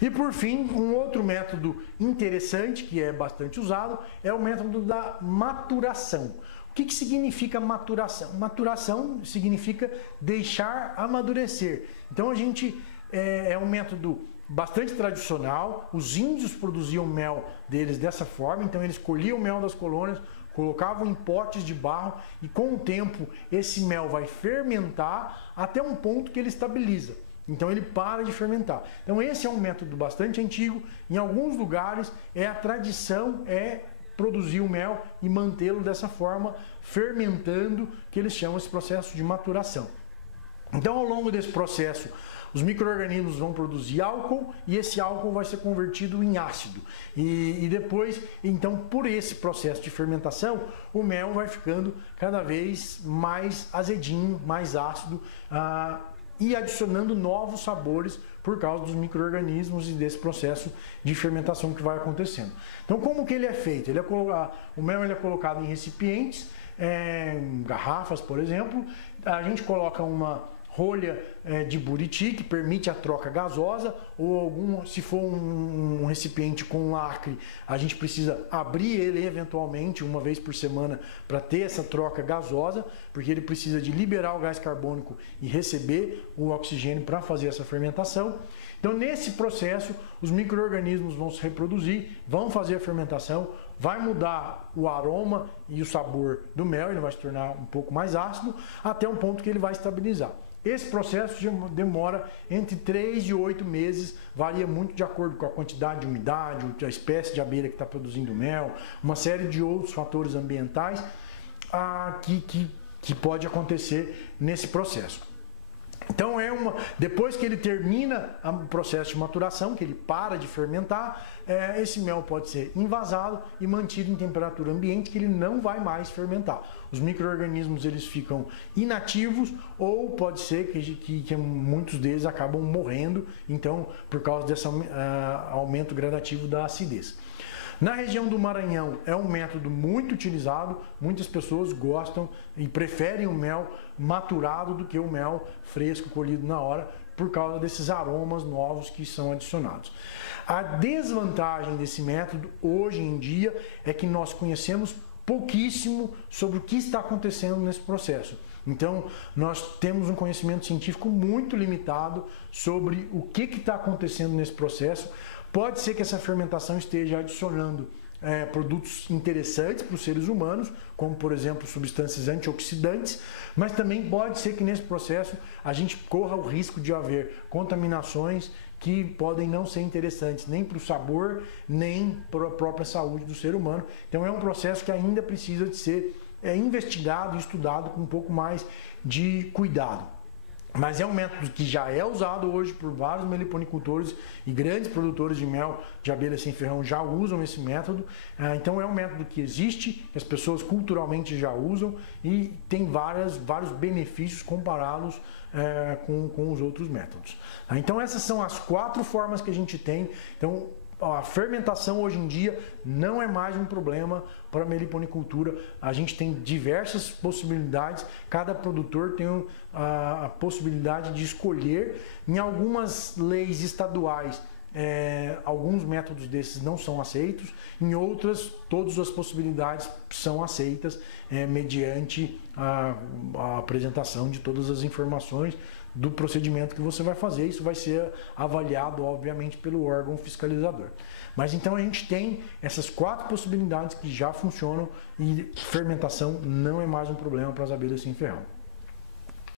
E por fim, um outro método interessante que é bastante usado é o método da maturação. O que significa maturação? Maturação significa deixar amadurecer. Então a gente é um método bastante tradicional. Os índios produziam mel deles dessa forma, então eles colhiam o mel das colônias, colocavam em potes de barro e com o tempo esse mel vai fermentar até um ponto que ele estabiliza. Então ele para de fermentar. Então esse é um método bastante antigo. Em alguns lugares a tradição é produzir o mel e mantê-lo dessa forma, fermentando, que eles chamam esse processo de maturação. Então ao longo desse processo, os micro-organismos vão produzir álcool e esse álcool vai ser convertido em ácido. E depois, então, por esse processo de fermentação, o mel vai ficando cada vez mais azedinho, mais ácido, e adicionando novos sabores por causa dos micro-organismos e desse processo de fermentação que vai acontecendo. Então, como que ele é feito? O mel ele é colocado em recipientes, em garrafas, por exemplo. A gente coloca uma rolha de buriti que permite a troca gasosa, ou se for um recipiente com lacre, a gente precisa abrir ele eventualmente uma vez por semana para ter essa troca gasosa, porque ele precisa de liberar o gás carbônico e receber o oxigênio para fazer essa fermentação. Então nesse processo os micro-organismos vão se reproduzir, vão fazer a fermentação, vai mudar o aroma e o sabor do mel, ele vai se tornar um pouco mais ácido, até um ponto que ele vai estabilizar. Esse processo demora entre 3 e 8 meses, varia muito de acordo com a quantidade de umidade, a espécie de abelha que está produzindo mel, uma série de outros fatores ambientais que pode acontecer nesse processo. Então depois que ele termina o processo de maturação, que ele para de fermentar, esse mel pode ser envasado e mantido em temperatura ambiente, que ele não vai mais fermentar. Os micro-organismos eles ficam inativos, ou pode ser que muitos deles acabam morrendo, então por causa desse aumento gradativo da acidez. Na região do Maranhão é um método muito utilizado, muitas pessoas gostam e preferem o mel maturado do que o mel fresco colhido na hora, por causa desses aromas novos que são adicionados. A desvantagem desse método hoje em dia é que nós conhecemos pouquíssimo sobre o que está acontecendo nesse processo. Então, nós temos um conhecimento científico muito limitado sobre o que está acontecendo nesse processo. Pode ser que essa fermentação esteja adicionando produtos interessantes para os seres humanos, como por exemplo substâncias antioxidantes, mas também pode ser que nesse processo a gente corra o risco de haver contaminações que podem não ser interessantes nem para o sabor, nem para a própria saúde do ser humano. Então é um processo que ainda precisa de ser investigado e estudado com um pouco mais de cuidado. Mas é um método que já é usado hoje por vários meliponicultores e grandes produtores de mel de abelha sem ferrão já usam esse método. Então é um método que existe, que as pessoas culturalmente já usam e tem vários benefícios compará-los com os outros métodos. Então essas são as 4 formas que a gente tem. Então a fermentação hoje em dia não é mais um problema para a meliponicultura. A gente tem diversas possibilidades, cada produtor tem a possibilidade de escolher. Em algumas leis estaduais, alguns métodos desses não são aceitos, em outras todas as possibilidades são aceitas mediante a apresentação de todas as informações do procedimento que você vai fazer. Isso vai ser avaliado obviamente pelo órgão fiscalizador. Mas então a gente tem essas 4 possibilidades que já funcionam e fermentação não é mais um problema para as abelhas sem ferrão.